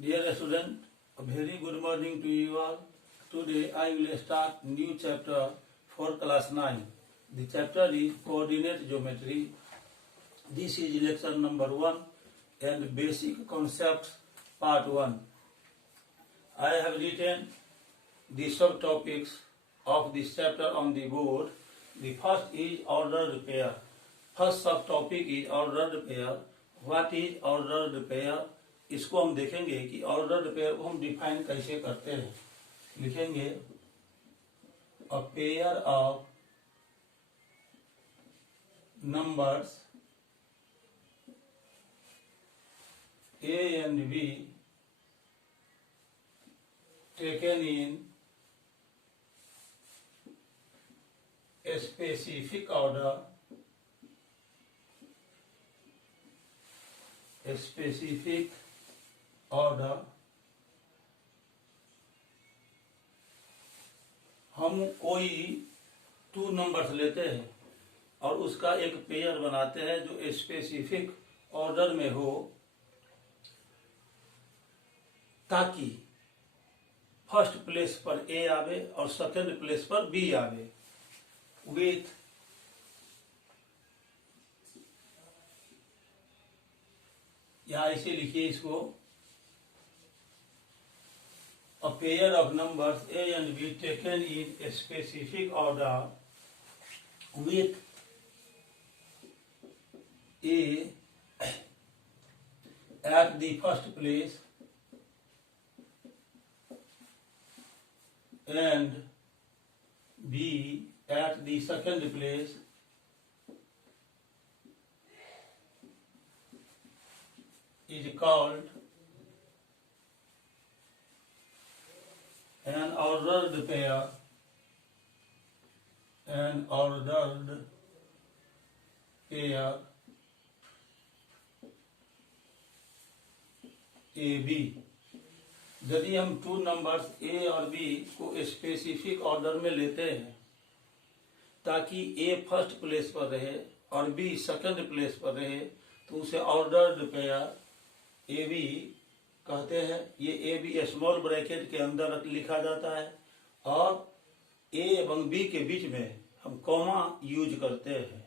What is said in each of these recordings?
Dear student, a very good morning to you all. Today I will start new chapter for class 9. The chapter is coordinate geometry. This is lesson number 1 and basic concepts part 1. I have written the subtopics of this chapter on the board. The first is ordered pair. First subtopic is ordered pair. What is ordered pair? इसको हम देखेंगे कि ordered pair को हम define कैसे करते हैं. लिखेंगे a pair of numbers A and be taken in specific order हम कोई 2 नंबर्स लेते हैं और उसका एक पेयर बनाते हैं जो स्पेसिफिक ऑर्डर में हो, ताकि फर्स्ट प्लेस पर ए आवे और सेकंड प्लेस पर बी आवे. विथ यहां ऐसे लिखिए इसको, a pair of numbers a and b taken in a specific order with a at the first place and b at the second place is called an ordered pair. An ordered pair AB. यदि हम 2 numbers A और B को specific order में लेते हैं ताकि A first place पर रहे और B सेकंड प्लेस पर रहे, तो उसे ऑर्डर्ड पेयर AB कहते हैं. ये ए बी स्मॉल ब्रैकेट के अंदर लिखा जाता है और ए एवं बी के बीच में हम कॉमा यूज करते हैं.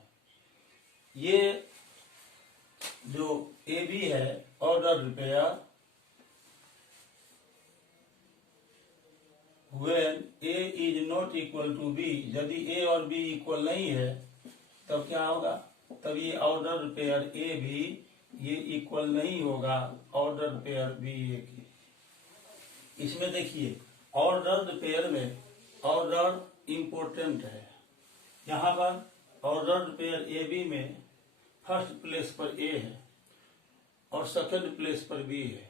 ये जो ए बी है order pair, when A is not equal to B, यदि ए और बी इक्वल नहीं है तब क्या होगा, तब ये ऑर्डर पेयर ए बी ये इक्वल नहीं होगा ऑर्डर पेयर बी ए की. इसमें देखिए ऑर्डर्ड पेयर में ऑर्डर इंपॉर्टेंट है. यहाँ पर ऑर्डर्ड पेयर ए बी में फर्स्ट प्लेस पर ए है और सेकंड प्लेस पर बी है.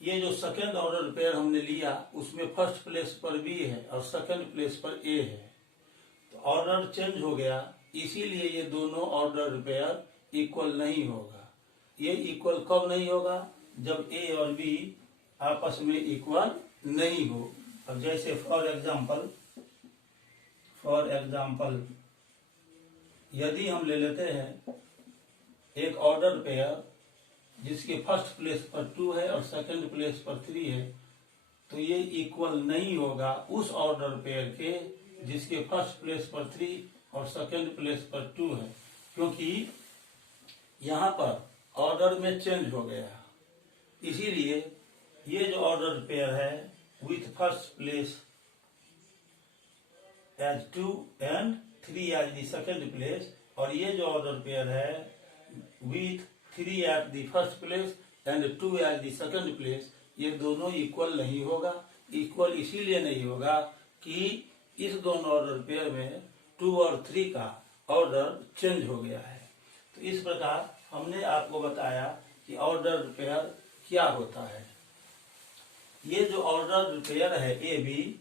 ये जो सेकंड ऑर्डर पेयर हमने लिया उसमें फर्स्ट प्लेस पर बी है और सेकंड प्लेस पर ए है, तो ऑर्डर चेंज हो गया. इसीलिए ये दोनों ऑर्डर पेयर इक्वल नहीं होगा. ये इक्वल कब नहीं होगा, जब ए और बी आपस में इक्वल नहीं हो. अब जैसे फॉर एग्जाम्पल यदि हम ले लेते हैं एक ऑर्डर पेयर जिसके फर्स्ट प्लेस पर 2 है और सेकंड प्लेस पर 3 है, तो ये इक्वल नहीं होगा उस ऑर्डर पेयर के जिसके फर्स्ट प्लेस पर 3 और सेकंड प्लेस पर 2 है, क्योंकि यहाँ पर ऑर्डर में चेंज हो गया. इसीलिए ये जो ऑर्डर पेयर है with first place as 2 and 3 as the second place, और ये जो ऑर्डर पेयर है with 3 at the first place and 2 at the second place, ये दोनों इक्वल नहीं होगा. इक्वल इसीलिए नहीं होगा कि इस दोनों ऑर्डर पेयर में 2 और 3 का ऑर्डर चेंज हो गया है. तो इस प्रकार हमने आपको बताया कि ऑर्डर पेयर क्या होता है. ये जो ऑर्डर पेयर है ए बी,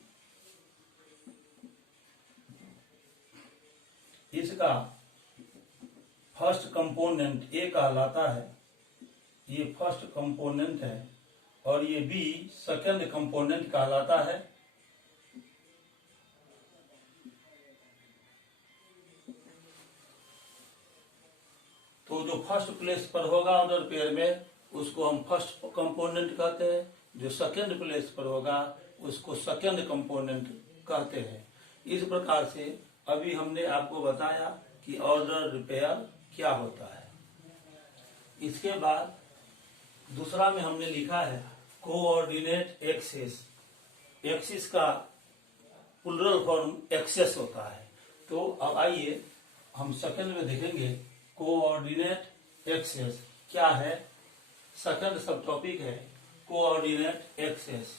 इसका फर्स्ट कंपोनेंट ए कहलाता है, ये फर्स्ट कंपोनेंट है, और ये बी सेकंड कंपोनेंट कहलाता है. तो जो फर्स्ट प्लेस पर होगा ऑर्डर पेयर में उसको हम फर्स्ट कंपोनेंट कहते हैं, जो सेकंड प्लेस पर होगा उसको सेकंड कंपोनेंट कहते हैं। इस प्रकार से अभी हमने आपको बताया कि ऑर्डर रिपेयर क्या होता है। इसके बाद दूसरा में हमने लिखा है कोऑर्डिनेट एक्सिस। एक्सिस का प्लुरल फॉर्म एक्सेस होता है। तो अब आइए हम सेकंड में देखेंगे कोऑर्डिनेट एक्सेस क्या है। सेकंड सब टॉपिक है कोऑर्डिनेट एक्सेस।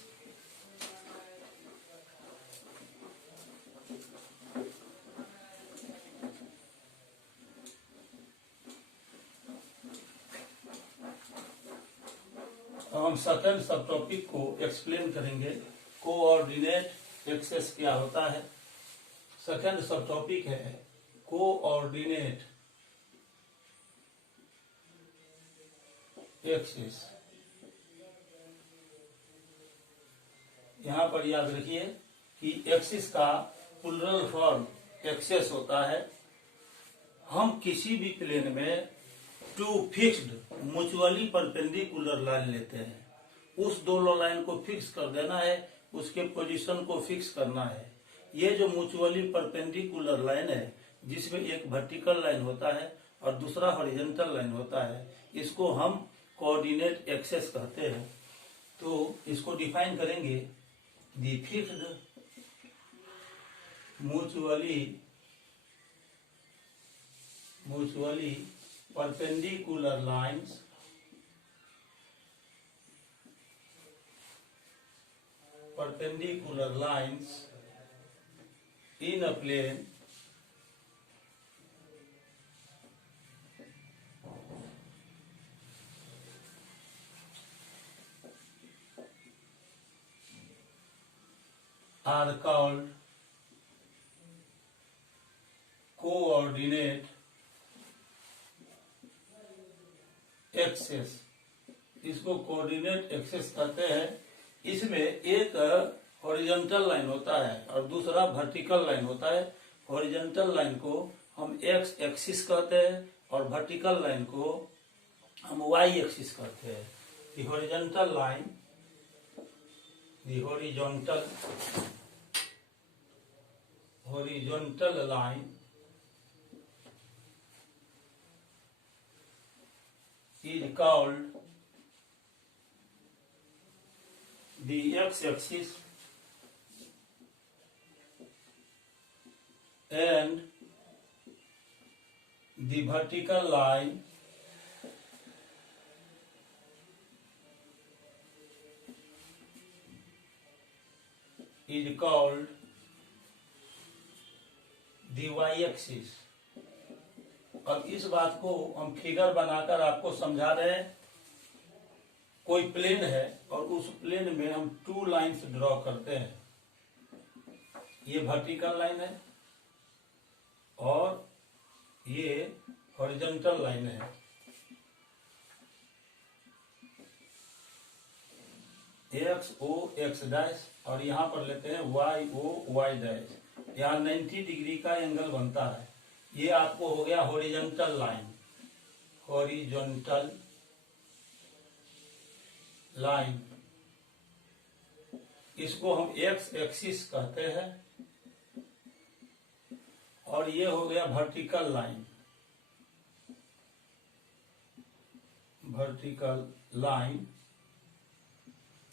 अब हम सेकंड सब टॉपिक को एक्सप्लेन करेंगे। कोऑर्डिनेट एक्सेस क्या होता है। सेकंड सब टॉपिक है कोऑर्डिनेट एक्सेस। यहां पर याद रखिए कि एक्सिस का प्लुरल फॉर्म एक्सेस होता है। हम किसी भी प्लेन में two fixed mutually perpendicular line लेते हैं। उस दोनों लाइन को फिक्स कर देना है, उसके पोजीशन को फिक्स करना है। ये जो म्यूचुअली परपेंडिकुलर लाइन है, जिसमें एक वर्टिकल लाइन होता है और दूसरा हॉरिजॉन्टल लाइन होता है, इसको हम कोऑर्डिनेट एक्सेस कहते हैं। तो इसको डिफाइन करेंगे, the fixed mutually perpendicular lines in a plane are called coordinate axes. इसको कोऑर्डिनेट एक्सेस कहते हैं। इसमें एक हॉरिजॉन्टल लाइन होता है और दूसरा वर्टिकल लाइन होता है। हॉरिजॉन्टल लाइन को हम एक्स एक्सिस कहते हैं और वर्टिकल लाइन को हम वाई एक्सिस कहते हैं। The horizontal line is called the x-axis and the vertical line is called the y-axis। अब इस बात को हम फिगर बनाकर आपको समझा रहे हैं। कोई प्लेन है और उस प्लेन में हम टू लाइंस ड्रॉ करते हैं। ये वर्टिकल लाइन है और ये हॉरिजॉन्टल लाइन है। एक्स ओ एक्स डैश और यहाँ पर लेते हैं वाई ओ वाई डैश। यहाँ 90 डिग्री का एंगल बनता है। ये आपको हो गया हॉरिजॉन्टल लाइन। इसको हम एक्स एक्सिस कहते हैं। और ये हो गया वर्टिकल लाइन,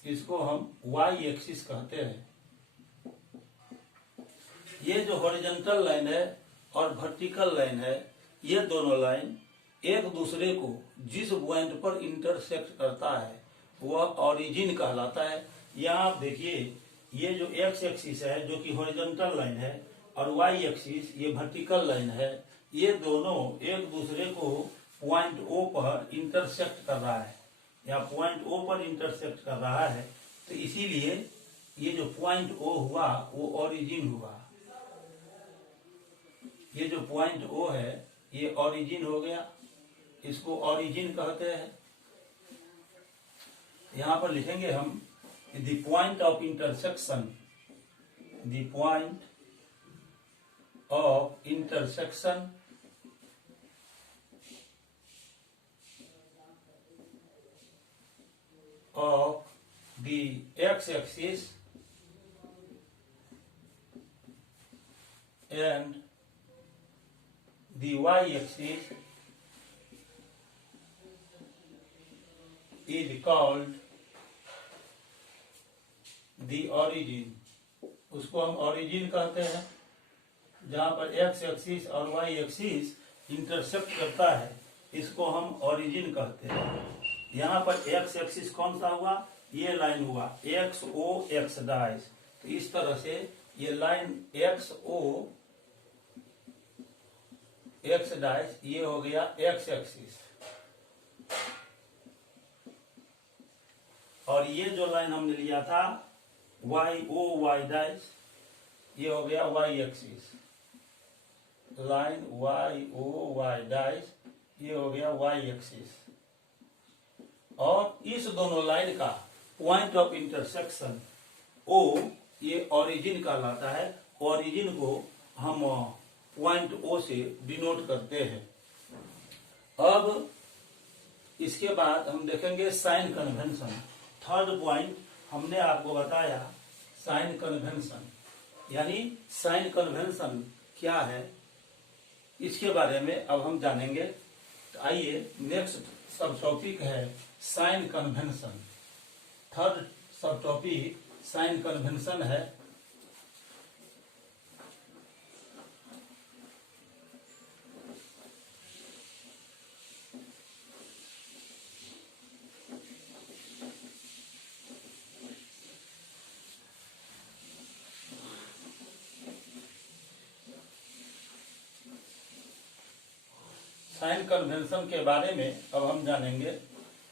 इसको हम वाई एक्सिस कहते हैं। ये जो हॉरिजॉन्टल लाइन है और वर्टिकल लाइन है, ये दोनों लाइन एक दूसरे को जिस पॉइंट पर इंटरसेक्ट करता है वह ऑरिजिन कहलाता है। यहाँ आप देखिए, ये जो एक्स एक्सिस है जो कि हॉरिजॉन्टल लाइन है और वाई एक्सिस ये वर्टिकल लाइन है, ये दोनों एक दूसरे को पॉइंट ओ पर इंटरसेक्ट कर रहा है या पॉइंट ओ पर इंटरसेक्ट कर रहा है। तो इसीलिए ये जो पॉइंट ओ हुआ वो ऑरिजिन हुआ। ये जो पॉइंट ओ है ये ऑरिजिन हो गया, इसको ऑरिजिन कहते हैं। यहां पर लिखेंगे हम the point of intersection, the point of intersection x axis and the y axis is called the origin. उसको हम origin कहते हैं, जहां पर x एक्सिस और y एक्सिस इंटरसेक्ट करता है, इसको हम origin कहते हैं। यहाँ पर x एक्सिस कौन सा हुआ, ये लाइन हुआ x o x डैश, तो इस तरह से ये line x o x dash ये हो गया x एक्सिस, और ये जो लाइन हमने लिया था y o y डैश ये हो गया y axis, line y o y dash ये हो गया y एक्सिस। और इस दोनों लाइन का पॉइंट ऑफ इंटरसेक्शन O ये ओरिजिन कहलाता है। ओरिजिन को हम पॉइंट O से डिनोट करते हैं। अब इसके बाद हम देखेंगे साइन कन्वेंशन। थर्ड पॉइंट हमने आपको बताया साइन कन्वेंशन, यानी साइन कन्वेंशन क्या है इसके बारे में अब हम जानेंगे। तो आइए नेक्स्ट सब टॉपिक है साइन कन्वेंशन। थर्ड सब टॉपिक साइन कन्वेंशन है। साइन कन्वेंशन के बारे में अब हम जानेंगे,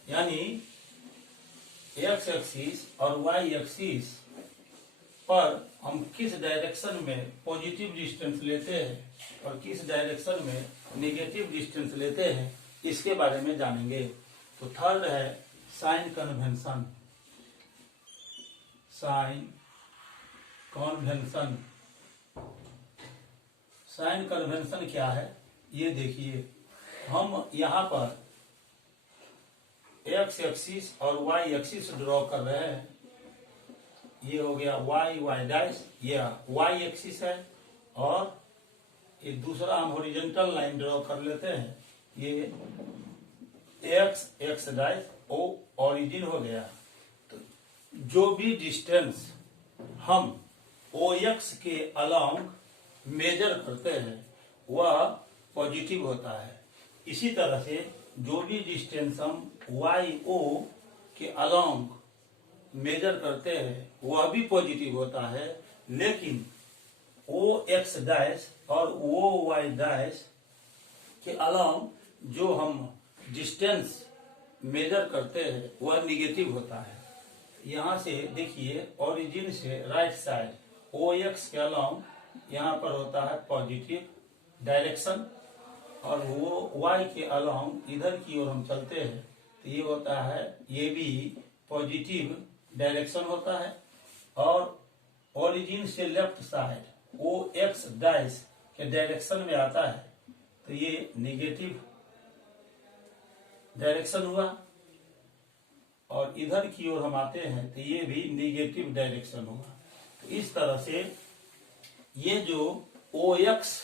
यानी एक्स एक्सिस और वाई एक्सिस पर हम किस डायरेक्शन में पॉजिटिव डिस्टेंस लेते हैं और किस डायरेक्शन में नेगेटिव डिस्टेंस लेते हैं, इसके बारे में जानेंगे। तो थर्ड है sign convention. Sign convention, sign convention क्या है ये देखिए। हम यहाँ पर एक्स एक्सिस और वाई एक्सिस ड्रॉ कर रहे हैं। ये हो गया वाई वाई डैश, ये वाई एक्सिस है, और ये दूसरा हम हॉरिजॉन्टल लाइन ड्रॉ कर लेते हैं। ये X X dash O origin हो गया। तो जो भी डिस्टेंस हम ओ एक्स के अलोंग मेजर करते हैं वह पॉजिटिव होता है। इसी तरह से जो भी डिस्टेंस हम वाई ओ के अलोंग मेजर करते हैं वह भी पॉजिटिव होता है, लेकिन ओ एक्स डैश और ओ वाई डैश के अलोंग जो हम डिस्टेंस मेजर करते हैं वह निगेटिव होता है। यहाँ से देखिए ओरिजिन से राइट साइड ओ एक्स के अलोंग यहाँ पर होता है पॉजिटिव डायरेक्शन, और वो y के अलोंग इधर की ओर हम चलते हैं तो ये होता है, ये भी पॉजिटिव डायरेक्शन होता है। और ओरिजिन से लेफ्ट साइड ओ एक्स डैश के डायरेक्शन में आता है तो ये नेगेटिव डायरेक्शन हुआ, और इधर की ओर हम आते हैं तो ये भी नेगेटिव डायरेक्शन हुआ। तो इस तरह से ये जो ओ एक्स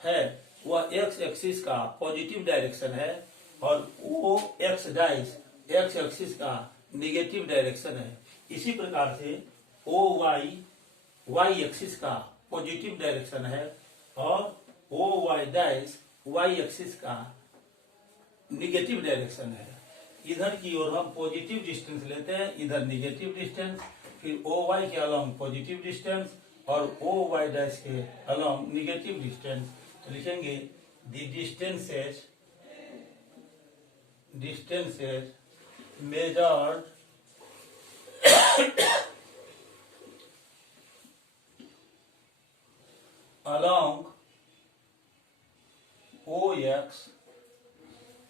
है वह एक्स एक्सिस का पॉजिटिव डायरेक्शन है, और O X dash X axis का नेगेटिव डायरेक्शन है। इसी प्रकार से ओ वाई वाई एक्सिस का पॉजिटिव डायरेक्शन है, और O Y dash Y axis का नेगेटिव डायरेक्शन है। इधर की ओर हम पॉजिटिव डिस्टेंस लेते हैं, इधर नेगेटिव डिस्टेंस, फिर ओ वाई के अलोंग पॉजिटिव डिस्टेंस और ओ वाई डैश के अलोंग नेगेटिव डिस्टेंस। तो लिखेंगे the distances measured along OX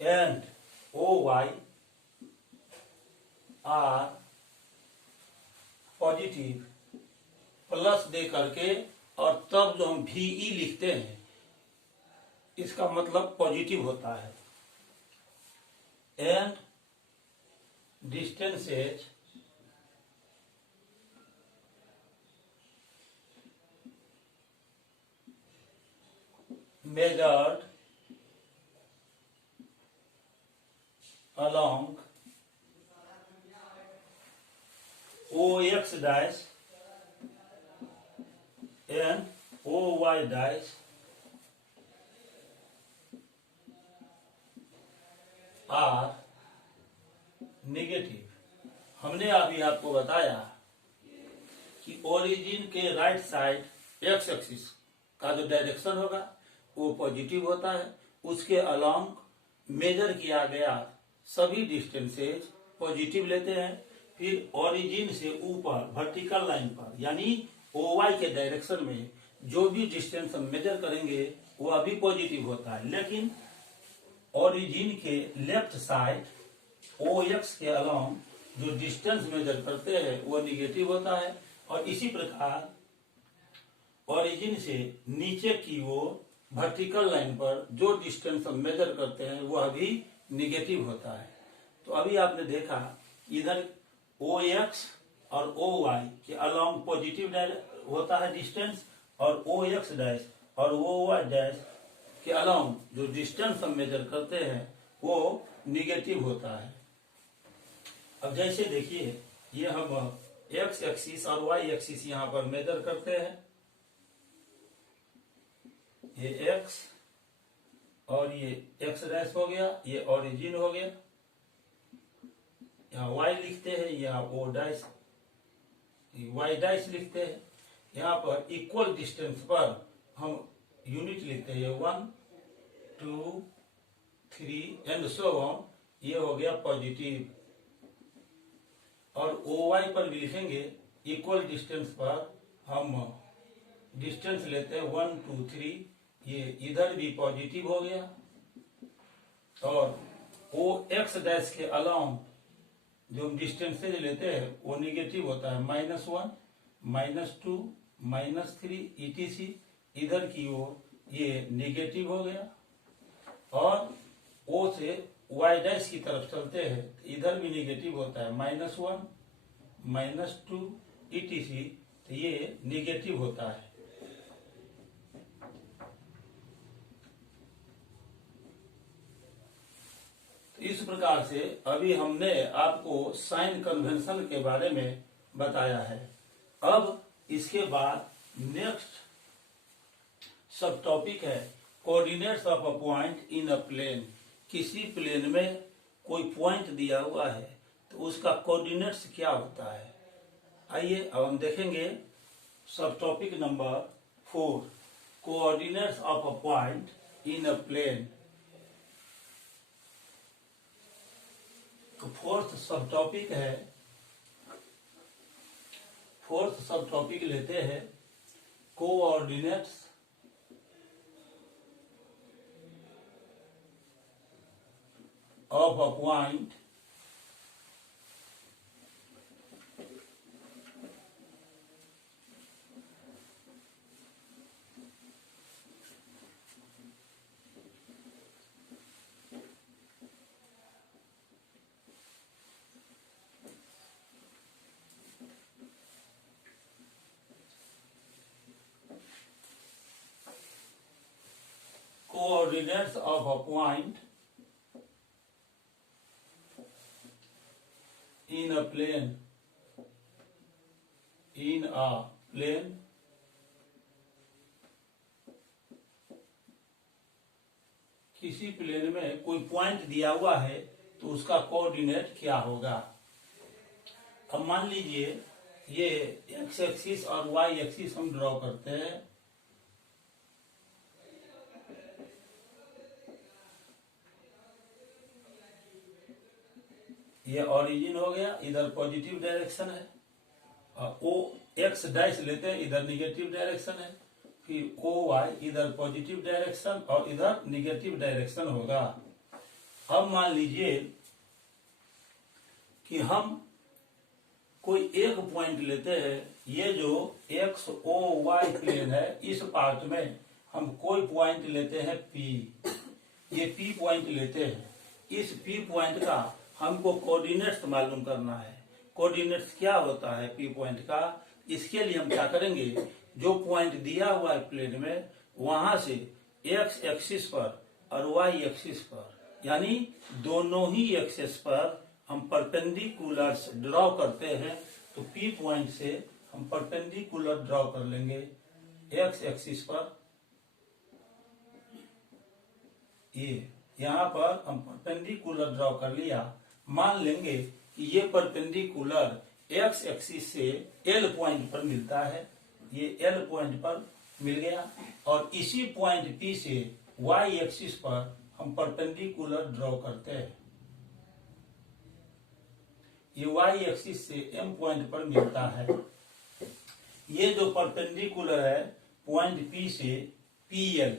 and OY are positive, plus दे करके, और तब जो हम VE लिखते हैं इसका मतलब पॉजिटिव होता है। And distances measured along OX dash and OY dash are negative. हमने अभी आपको बताया कि ओरिजिन के राइट साइड एक्स एक्सिस का जो डायरेक्शन होगा वो पॉजिटिव होता है, उसके अलोंग मेजर किया गया सभी डिस्टेंसेज पॉजिटिव लेते हैं। फिर ओरिजिन से ऊपर वर्टिकल लाइन पर यानी OY के डायरेक्शन में जो भी डिस्टेंस हम मेजर करेंगे वो अभी पॉजिटिव होता है, लेकिन ओरिजिन के लेफ्ट साइड OX के अलोंग जो डिस्टेंस मेजर करते हैं वो निगेटिव होता है। और इसी प्रकार ओरिजिन से नीचे की ओर वर्टिकल लाइन पर जो डिस्टेंस हम मेजर करते हैं वह भी निगेटिव होता है। तो अभी आपने देखा इधर OX और OY के अलोंग पॉजिटिव होता है डिस्टेंस, और OX डैश और OY डैश के अलोंग जो डिस्टेंस हम मेजर करते हैं वो निगेटिव होता है। अब जैसे देखिए ये हम X एक्सिस और Y एक्सिस यहाँ पर मेजर करते हैं, ये X और ये X डैश हो गया, ये ओरिजिन हो गया, यहाँ Y लिखते हैं, यहाँ O डैश Y डैश लिखते हैं। यहाँ पर इक्वल डिस्टेंस पर हम यूनिट लिखते हैं 1 2 3 एंड सो ऑन, ये हो गया पॉजिटिव। और OY पर भी लिखेंगे इक्वल डिस्टेंस पर हम डिस्टेंस लेते हैं 1 2 3, ये इधर भी पॉजिटिव हो गया। और OX डैश के अलोंग जो हम डिस्टेंसेज लेते हैं वो निगेटिव होता है, -1 -2 -3 etc। इधर की ओर ये निगेटिव हो गया। और O से Y डैश की तरफ चलते हैं इधर भी निगेटिव होता है, -1 -2 etc। तो ये निगेटिव होता है। तो इस प्रकार से अभी हमने आपको साइन कन्वेंशन के बारे में बताया है। अब इसके बाद नेक्स्ट सब टॉपिक है coordinates of a point in a plane. किसी प्लेन में कोई पॉइंट दिया हुआ है तो उसका कोऑर्डिनेट्स क्या होता है। आइए अब हम देखेंगे subtopic number 4, coordinates of a point in a plane. तो फोर्थ सब टॉपिक लेते हैं coordinates of a point coordinates of a point in a plane किसी प्लेन में कोई पॉइंट दिया हुआ है तो उसका कोऑर्डिनेट क्या होगा। अब मान लीजिए ये एक्स एक्सिस और वाई एक्सिस हम ड्रॉ करते हैं। ये ओरिजिन हो गया, इधर पॉजिटिव डायरेक्शन है, और ओ एक्स डैश लेते हैं, इधर निगेटिव डायरेक्शन है। फिर ओ वाई इधर पॉजिटिव डायरेक्शन और इधर निगेटिव डायरेक्शन होगा। अब मान लीजिए कि हम कोई एक पॉइंट लेते हैं, ये जो एक्स ओ वाई प्लेन है इस पार्ट में हम कोई पॉइंट लेते हैं पी, ये पी पॉइंट लेते हैं। इस पी पॉइंट का हमको कोऑर्डिनेट्स मालूम करना है। कोऑर्डिनेट्स क्या होता है पी पॉइंट का, इसके लिए हम क्या करेंगे, जो पॉइंट दिया हुआ है प्लेन में वहां से एक्स एक्सिस पर और वाई एक्सिस पर, यानी दोनों ही एक्सिस पर हम परपेंडिकुलर ड्रॉ करते हैं, तो पी पॉइंट से हम परपेंडिकुलर ड्रॉ कर लेंगे एक्स एक्सिस पर। ये यहाँ पर हम परपेंडिकुलर ड्रॉ कर लिया। मान लेंगे कि ये परपेंडिकुलर एक्स एक्सिस से एल पॉइंट पर मिलता है, ये एल पॉइंट पर मिल गया, और इसी पॉइंट पी से वाई एक्सिस पर हम परपेंडिकुलर ड्रॉ करते हैं। ये वाई एक्सिस से एम पॉइंट पर मिलता है। ये जो परपेंडिकुलर है पॉइंट पी से पी एल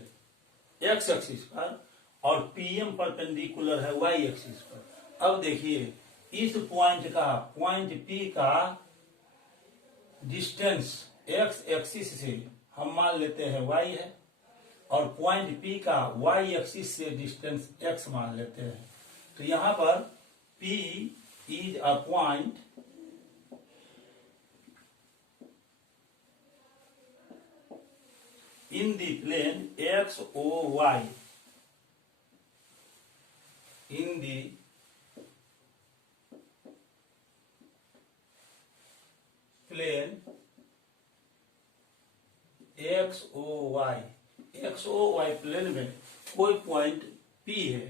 एक्स एक्सिस पर, और पीएम परपेंडिकुलर है वाई एक्सिस पर। अब देखिए इस पॉइंट पी का डिस्टेंस एक्स एक्सिस से हम मान लेते हैं वाई है, और पॉइंट पी का वाई एक्सिस से डिस्टेंस एक्स मान लेते हैं। तो यहां पर P is a point in the plane XOY, in the plane XOY, XOY plane में कोई पॉइंट P है।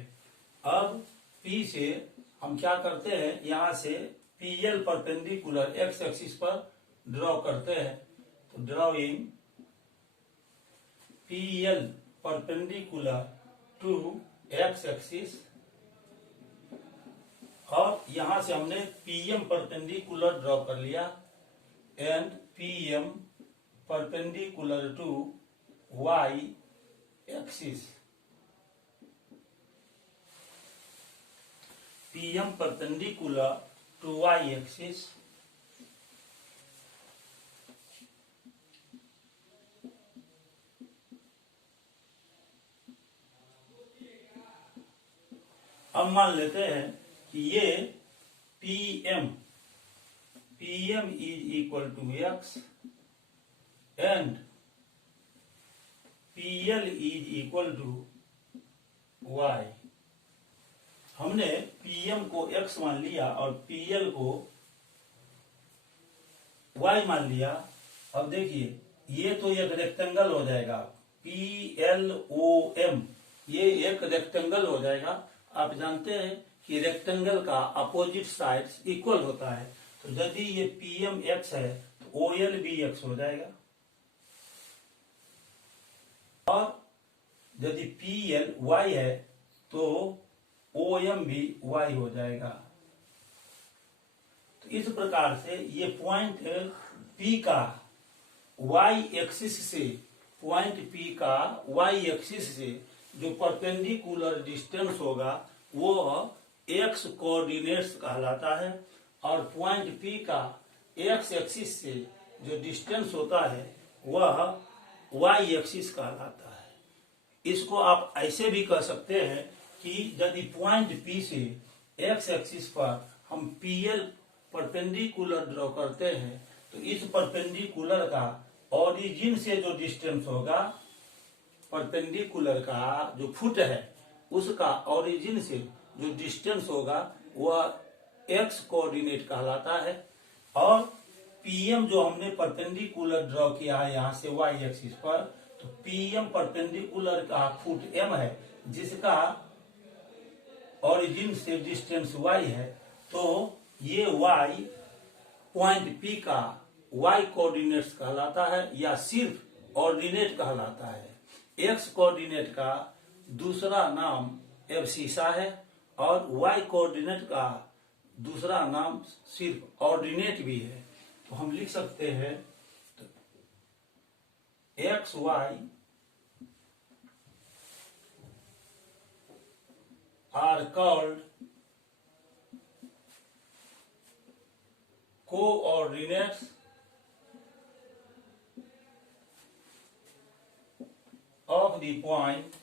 अब P से हम क्या करते हैं, यहां से PL परपेंडिकुलर एक्स एक्सिस पर ड्रॉ करते हैं। तो drawing PL perpendicular to X axis, और यहां से हमने PM परपेंडिकुलर ड्रॉ कर लिया, and PM perpendicular to Y axis, PM perpendicular to Y axis. अब मान लेते हैं कि ये PM is equal to X and PL is equal to Y. हमने PM को x मान लिया और PL को y मान लिया। अब देखिए ये तो एक रेक्टेंगल हो जाएगा, PLOM, ये एक रेक्टेंगल हो जाएगा। आप जानते हैं कि रेक्टेंगल का अपोजिट साइड्स इक्वल होता है, तो यदि ये PM x है तो OL भी x हो जाएगा, और यदि PL y है तो OM भी y हो जाएगा। तो इस प्रकार से ये पॉइंट P का y एक्सिस से, पॉइंट P का y एक्सिस से जो परपेंडिकुलर डिस्टेंस होगा वो x कोऑर्डिनेट्स कहलाता है, और पॉइंट P का x एक्सिस से जो डिस्टेंस होता है वह y एक्सिस कहलाता है। इसको आप ऐसे भी कह सकते हैं कि यदि पॉइंट P से x एक्सिस पर हम PL परपेंडिकुलर ड्रॉ करते हैं, तो इस परपेंडिकुलर का ओरिजिन से जो डिस्टेंस होगा, परपेंडिकुलर का जो फुट है उसका ओरिजिन से जो डिस्टेंस होगा वह x कोऑर्डिनेट कहलाता है, और PM जो हमने परपेंडिकुलर ड्रॉ किया है यहाँ से y एक्सिस पर, तो PM परपेंडिकुलर का फुट m है, जिसका ओरिजिन से डिस्टेंस y है, तो ये y पॉइंट P का y कोऑर्डिनेट्स कहलाता है, या सिर्फ ऑर्डिनेट कहलाता है। x कोऑर्डिनेट का दूसरा नाम एब्सिसा है, और y कोऑर्डिनेट का दूसरा नाम सिर्फ ऑर्डिनेट भी है। तो हम लिख सकते हैं X Y are called coordinates of the point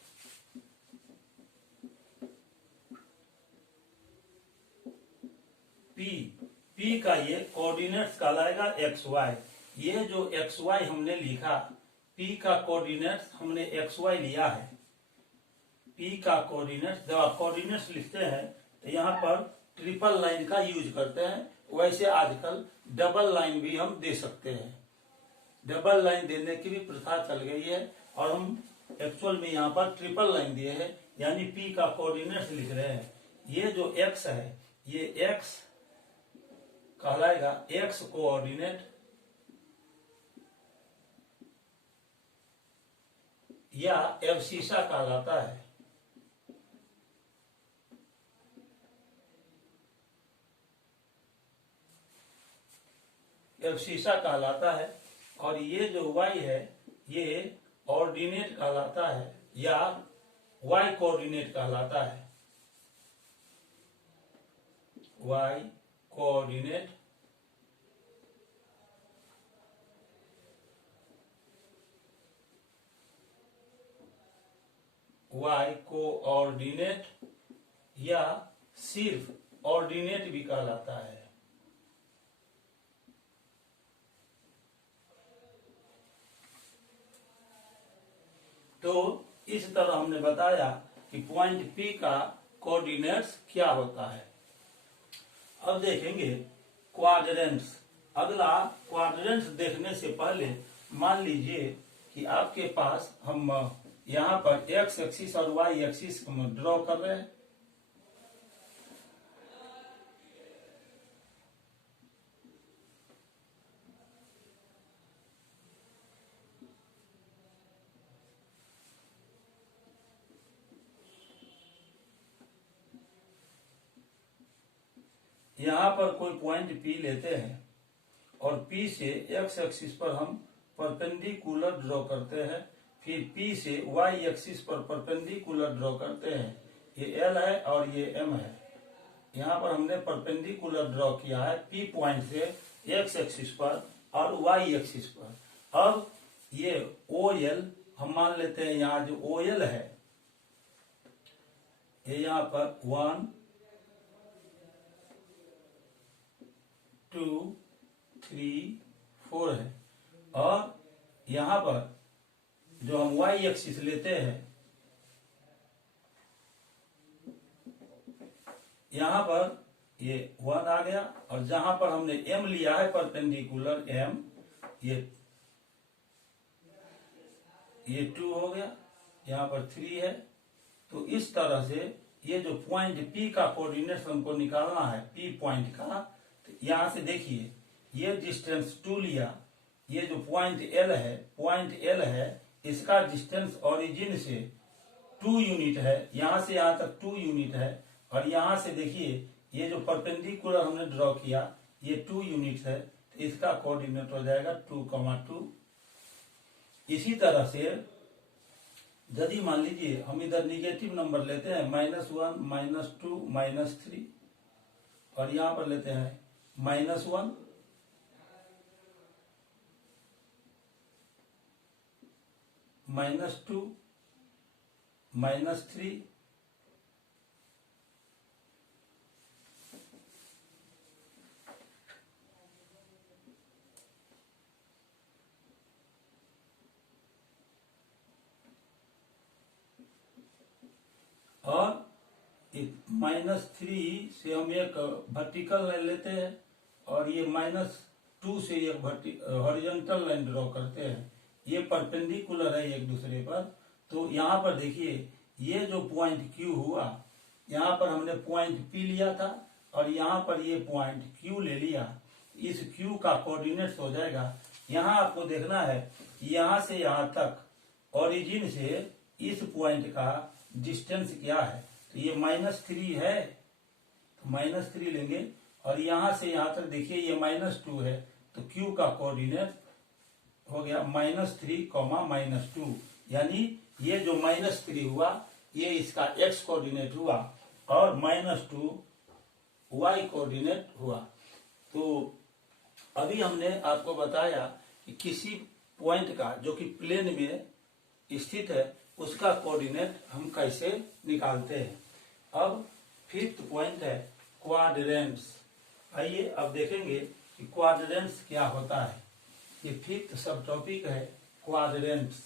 P का ये कोऑर्डिनेट्स कहलाएगा एक्स वाई। ये जो एक्स वाई हमने लिखा, P का कोऑर्डिनेट्स हमने एक्स वाई लिया है, P का कोऑर्डिनेट, जब आप कोऑर्डिनेट्स लिखते हैं तो यहाँ पर ट्रिपल लाइन का यूज करते हैं। वैसे आजकल डबल लाइन भी हम दे सकते हैं, डबल लाइन देने की भी प्रथा चल गई है और हम एक्चुअल में यहाँ पर ट्रिपल लाइन दिए हैं, यानी P का कोऑर्डिनेट्स लिख रहे हैं। ये जो x है ये x कहलाएगा x कोऑर्डिनेट या एब्सिसा कहलाता है। एब्सिसा कहलाता है और ये जो y है ये ऑर्डिनेट कहलाता है या y कोऑर्डिनेट कहलाता है। y कोऑर्डिनेट या सिर्फ ऑर्डिनेट भी कहलाता है। तो इस तरह हमने बताया कि पॉइंट P का कोऑर्डिनेट्स क्या होता है। अब देखेंगे क्वाड्रेंट्स। अगला क्वाड्रेंट्स देखने से पहले मान लीजिए कि आपके पास हम यहाँ पर x एक्सिस और y एक्सिस ड्रॉ कर रहे हैं। यहाँ पर कोई पॉइंट P लेते हैं और P से x एक्सिस पर हम परपेंडिकुलर ड्रॉ करते हैं, फिर P से y एक्सिस पर परपेंडिकुलर ड्रॉ करते हैं। ये L है और ये M है। यहाँ पर हमने परपेंडिकुलर ड्रॉ किया है P पॉइंट से x एक्सिस पर और y एक्सिस पर। अब ये OL हम मान लेते हैं, यहाँ जो OL है ये यहाँ पर 1 2 3 4 है और यहाँ पर जो हम y एक्सिस लेते हैं यहाँ पर ये 1 आ गया और जहां पर हमने m लिया है परपेंडिकुलर m ये 2 हो गया, यहाँ पर 3 है। तो इस तरह से ये जो पॉइंट P का कोऑर्डिनेट्स हमको निकालना है P पॉइंट का, तो यहाँ से देखिए ये डिस्टेंस 2 लिया, ये जो पॉइंट L है इसका डिस्टेंस ओरिजिन से 2 यूनिट है, यहाँ से यहाँ तक 2 यूनिट है और यहाँ से देखिए ये जो परपेंडिकुलर हमने ड्रॉ किया ये 2 यूनिट है, तो इसका कोऑर्डिनेट हो जाएगा 2,2। इसी तरह से यदि मान लीजिए हम इधर निगेटिव नंबर लेते हैं -1 -2 -3 और यहाँ पर लेते हैं -1 -2 -3 और -3 से हम एक वर्टिकल लाइन लेते हैं और ये -2 से एक हॉरिजॉन्टल लाइन ड्रॉ करते हैं। ये परपेंडिकुलर है एक दूसरे पर। तो यहाँ पर देखिए ये जो पॉइंट Q हुआ, यहाँ पर हमने पॉइंट P लिया था और यहाँ पर ये पॉइंट Q ले लिया। इस Q का कोऑर्डिनेट्स हो जाएगा, यहाँ आपको देखना है यहाँ से यहाँ तक ओरिजिन से इस पॉइंट का डिस्टेंस क्या है। तो ये -3 है तो -3 लेंगे और यहाँ से यहाँ तक देखिए ये -2 है, तो Q का कोऑर्डिनेट हो गया -3, -2, यानी ये जो -3 हुआ ये इसका x कोऑर्डिनेट हुआ और -2 y कोऑर्डिनेट हुआ। तो अभी हमने आपको बताया कि किसी पॉइंट का जो कि प्लेन में स्थित है उसका कोऑर्डिनेट हम कैसे निकालते हैं। अब 5th पॉइंट है क्वाड्रेंट्स। आइए अब देखेंगे कि क्वाड्रेंट्स क्या होता है। ये 5th सब टॉपिक है क्वाड्रेंट्स।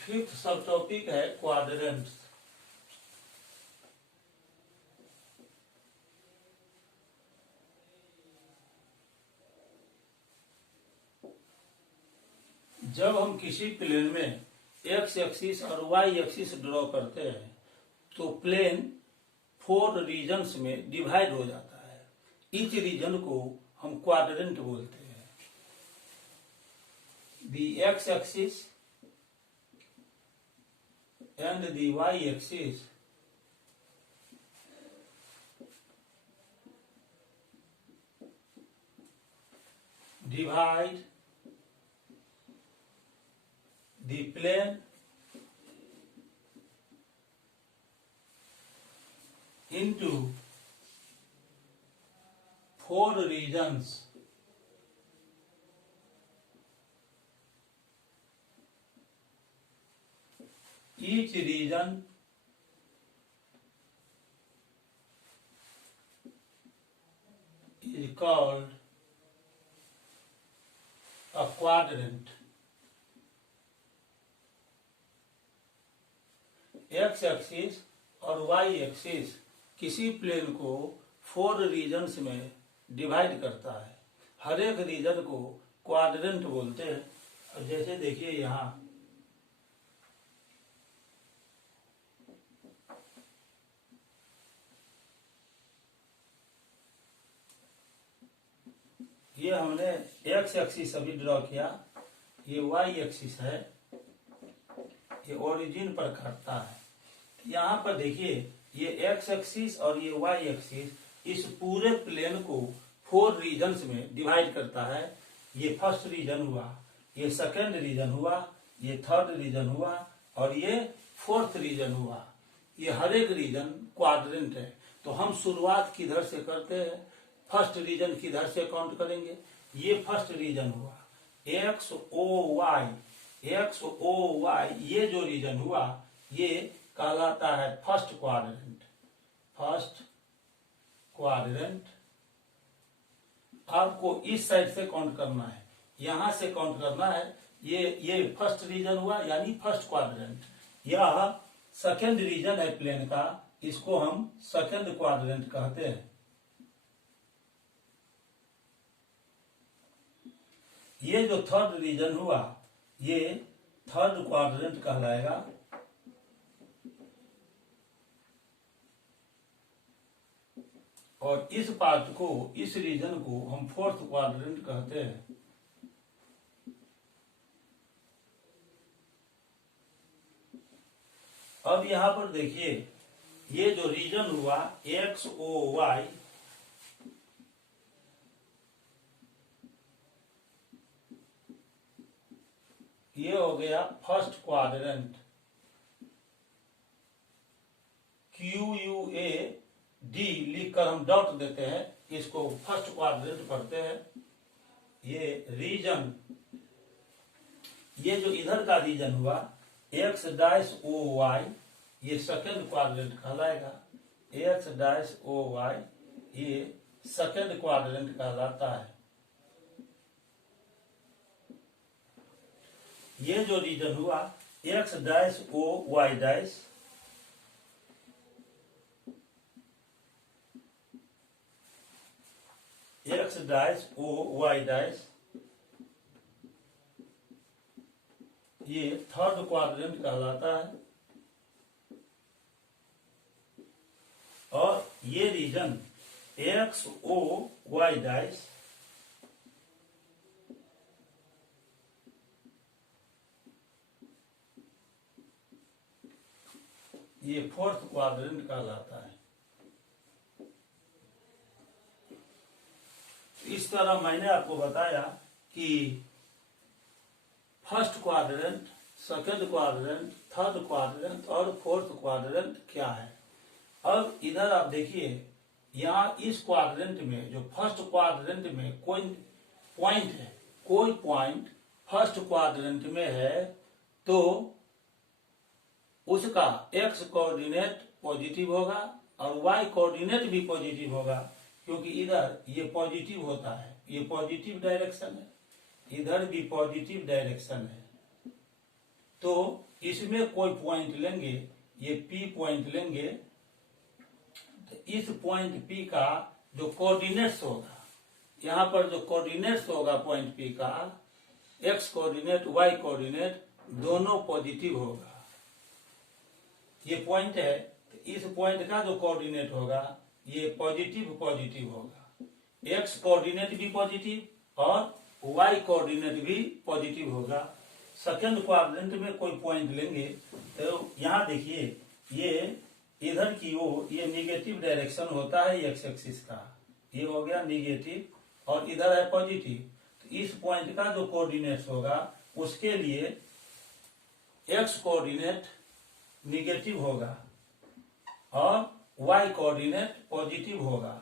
फिफ्थ सब टॉपिक है क्वाड्रेंट्स। जब हम किसी प्लेन में एक्स एक्सिस और वाई एक्सिस ड्रॉ करते हैं तो प्लेन 4 रीजन्स में डिवाइड हो जाता है। इच रीजन को हम क्वाड्रेंट बोलते हैं। The X axis and the Y axis divide the plane into 4 regions. Each region is called a quadrant. X axis और वाई एक्सिस किसी प्लेन को 4 रीजन्स में डिवाइड करता है। हर एक रीजन को क्वाड्रेंट बोलते हैं। और जैसे देखिए यहाँ ये हमने एक्स एक्सिस अभी ड्रॉ किया, ये वाई एक्सिस है, ये ओरिजिन पर काटता है। यहाँ पर देखिए ये एक्स एक्सिस और ये वाई एक्सिस इस पूरे प्लेन को 4 रीजन्स में डिवाइड करता है। ये फर्स्ट रीजन हुआ, ये सेकंड रीजन हुआ, ये थर्ड रीजन हुआ और ये फोर्थ रीजन हुआ। ये हर एक रीजन क्वाड्रेंट है। तो हम शुरुआत किधर से करते हैं? फर्स्ट रीजन किधर से काउंट करेंगे? ये फर्स्ट रीजन हुआ X O Y, X O Y, ये जो रीजन हुआ ये कहलाता है फर्स्ट क्वाड्रेंट। फर्स्ट क्वाड्रेंट आपको इस साइड से काउंट करना है, यहां से काउंट करना है। ये फर्स्ट रीजन हुआ यानी फर्स्ट क्वाड्रेंट। यह सेकंड रीजन है प्लेन का, इसको हम सेकंड क्वाड्रेंट कहते हैं। ये जो थर्ड रीजन हुआ ये थर्ड क्वाड्रेंट कहलाएगा। और इस पार्ट को, इस रीजन को हम फोर्थ क्वाड्रेंट कहते हैं। अब यहां पर देखिए ये जो रीजन हुआ एक्स ओ वाई, ये हो गया first quadrant. Q U A D लिखकर हम डॉट देते हैं, इसको फर्स्ट क्वाड्रेंट पढ़ते हैं। ये रीजन, ये जो इधर का रीजन हुआ एक्स डैश ओ वाई, ये सेकंड क्वाड्रेंट कहलाएगा। एक्स डैश ओ वाई ये सेकंड क्वाड्रेंट कहलाता है। ये जो रीजन हुआ X dash O Y dash, X dash O Y dash, ये थर्ड क्वाड्रेंट कहलाता है। और ये region X O Y dash, ये फोर्थ क्वाड्रेंट कहलाता है। इस तरह मैंने आपको बताया कि first quadrant, second quadrant, third quadrant और फोर्थ क्वाड्रेंट क्या है। अब इधर आप देखिए यहाँ इस क्वाड्रेंट में, जो फर्स्ट क्वाड्रेंट में कोई पॉइंट है, कोई पॉइंट फर्स्ट क्वाड्रेंट में है तो उसका एक्स कोऑर्डिनेट पॉजिटिव होगा और वाई कोऑर्डिनेट भी पॉजिटिव होगा, क्योंकि इधर ये पॉजिटिव होता है, ये पॉजिटिव डायरेक्शन है, इधर भी पॉजिटिव डायरेक्शन है। तो इसमें कोई पॉइंट लेंगे, ये P पॉइंट लेंगे, तो इस पॉइंट P का जो कोऑर्डिनेट्स होगा, यहाँ पर जो कोऑर्डिनेट्स होगा पॉइंट P का, x कोऑर्डिनेट y कोऑर्डिनेट दोनों पॉजिटिव होगा। ये पॉइंट है, तो इस पॉइंट का जो कोऑर्डिनेट होगा ये पॉजिटिव पॉजिटिव होगा। x कोऑर्डिनेट भी पॉजिटिव और y कोऑर्डिनेट भी पॉजिटिव होगा। सेकंड क्वाड्रेंट में कोई पॉइंट लेंगे, तो यहाँ देखिए ये इधर की ओर ये निगेटिव डायरेक्शन होता है एक्स एक्सिस का, ये हो गया निगेटिव और इधर है पॉजिटिव। तो इस पॉइंट का जो कोऑर्डिनेट्स होगा उसके लिए एक्स कोऑर्डिनेट निगेटिव होगा और वाई कोऑर्डिनेट पॉजिटिव होगा।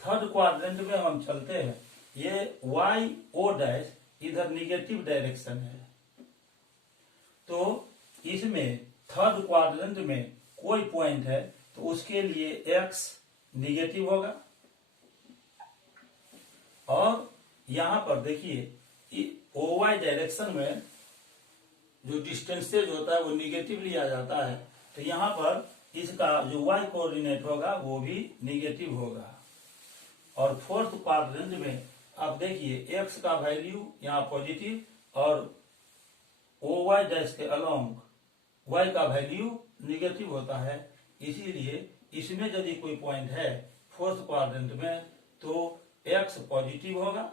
थर्ड क्वाड्रेंट में हम चलते हैं, ये वाई ओ डैश इधर निगेटिव डायरेक्शन है, तो इसमें थर्ड क्वाड्रेंट में कोई पॉइंट है तो उसके लिए एक्स निगेटिव होगा और यहां पर देखिए ओ वाई डायरेक्शन में जो डिस्टेंसेज होता है वो निगेटिव लिया जाता है, तो यहाँ पर इसका जो y कोऑर्डिनेट होगा वो भी निगेटिव होगा। और फोर्थ क्वाड्रेंट में आप देखिए x का वैल्यू यहाँ पॉजिटिव और ओ वाई डैश के अलोंग y का वैल्यू निगेटिव होता है, इसीलिए इसमें यदि कोई पॉइंट है फोर्थ क्वाड्रेंट में तो x पॉजिटिव होगा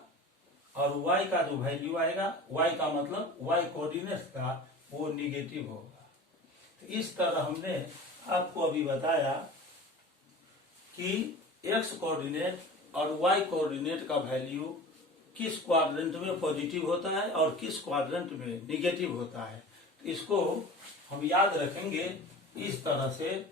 और y का जो वैल्यू आएगा, y का मतलब y कोऑर्डिनेट्स का, वो निगेटिव होगा। तो इस तरह हमने आपको अभी बताया कि x कोऑर्डिनेट और y कोऑर्डिनेट का वैल्यू किस क्वाड्रेंट में पॉजिटिव होता है और किस क्वाड्रेंट में निगेटिव होता है। तो इसको हम याद रखेंगे इस तरह से।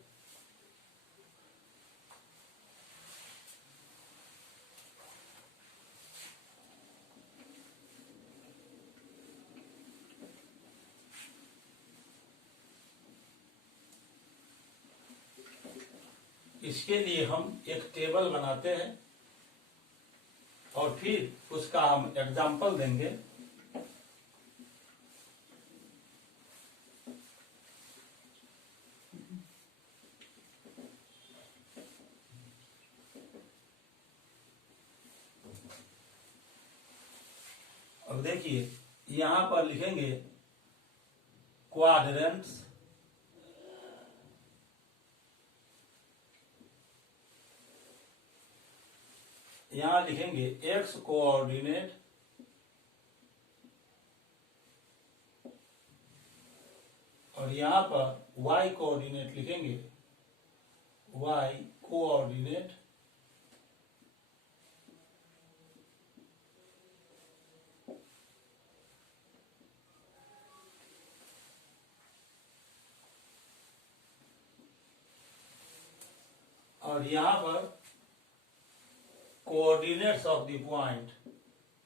इसके लिए हम एक टेबल बनाते हैं और फिर उसका हम एग्जाम्पल देंगे। अब देखिए यहां पर लिखेंगे क्वाड्रेंट्स, यहां लिखेंगे x कोऑर्डिनेट और यहां पर y कोऑर्डिनेट लिखेंगे, y कोऑर्डिनेट और यहां पर coordinates of the point,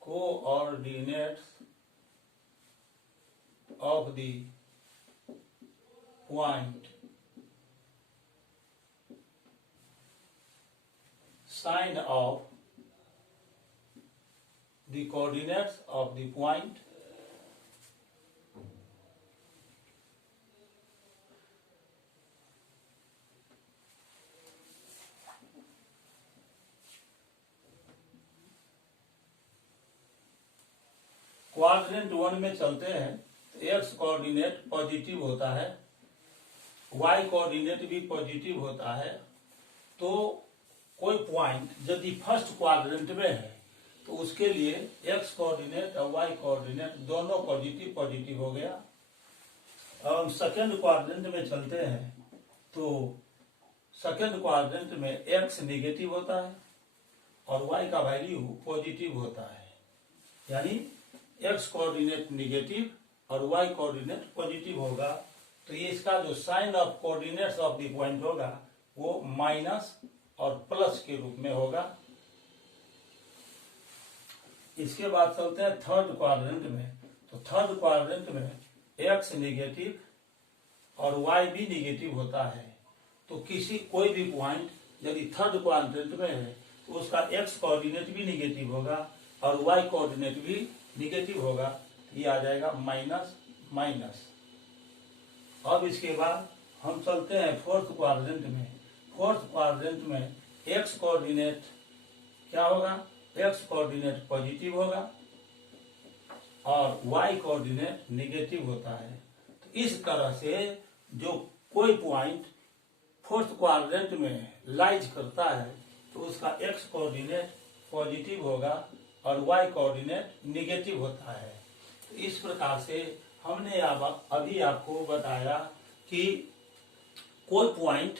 coordinates of the point, sign of the coordinates of the point, quadrant 1 में चलते हैं तो एक्स कोऑर्डिनेट पॉजिटिव होता है, वाई कोऑर्डिनेट भी पॉजिटिव होता है। तो कोई पॉइंट यदि फर्स्ट क्वाड्रेंट में है तो उसके लिए एक्स कोऑर्डिनेट और वाई कोऑर्डिनेट दोनों पॉजिटिव पॉजिटिव हो गया। अब हम सेकेंड क्वाड्रेंट में चलते हैं तो सेकेंड क्वाड्रेंट में एक्स निगेटिव होता है और वाई का वैल्यू पॉजिटिव होता है, यानी एक्स कोऑर्डिनेट निगेटिव और वाई कोऑर्डिनेट पॉजिटिव होगा। तो ये इसका जो sign of coordinates of the point होगा वो माइनस और प्लस के रूप में होगा। इसके बाद चलते हैं थर्ड क्वाड्रेंट में, तो थर्ड क्वाड्रेंट में एक्स निगेटिव और वाई भी निगेटिव होता है। तो किसी कोई भी पॉइंट यदि थर्ड क्वाड्रेंट में है तो उसका एक्स कोऑर्डिनेट भी निगेटिव होगा और वाई कोऑर्डिनेट भी निगेटिव होगा। ये आ जाएगा माइनस माइनस। अब इसके बाद हम चलते हैं फोर्थ क्वाड्रेंट में। फोर्थ क्वाड्रेंट में एक्स कोऑर्डिनेट क्या होगा, एक्स कोऑर्डिनेट पॉजिटिव होगा और वाई कोऑर्डिनेट नेगेटिव होता है। तो इस तरह से जो कोई पॉइंट फोर्थ क्वाड्रेंट में लाइज करता है तो उसका एक्स कोऑर्डिनेट पॉजिटिव होगा और वाई कोऑर्डिनेट नेगेटिव होता है। तो इस प्रकार से हमने अभी आपको बताया कि कोई पॉइंट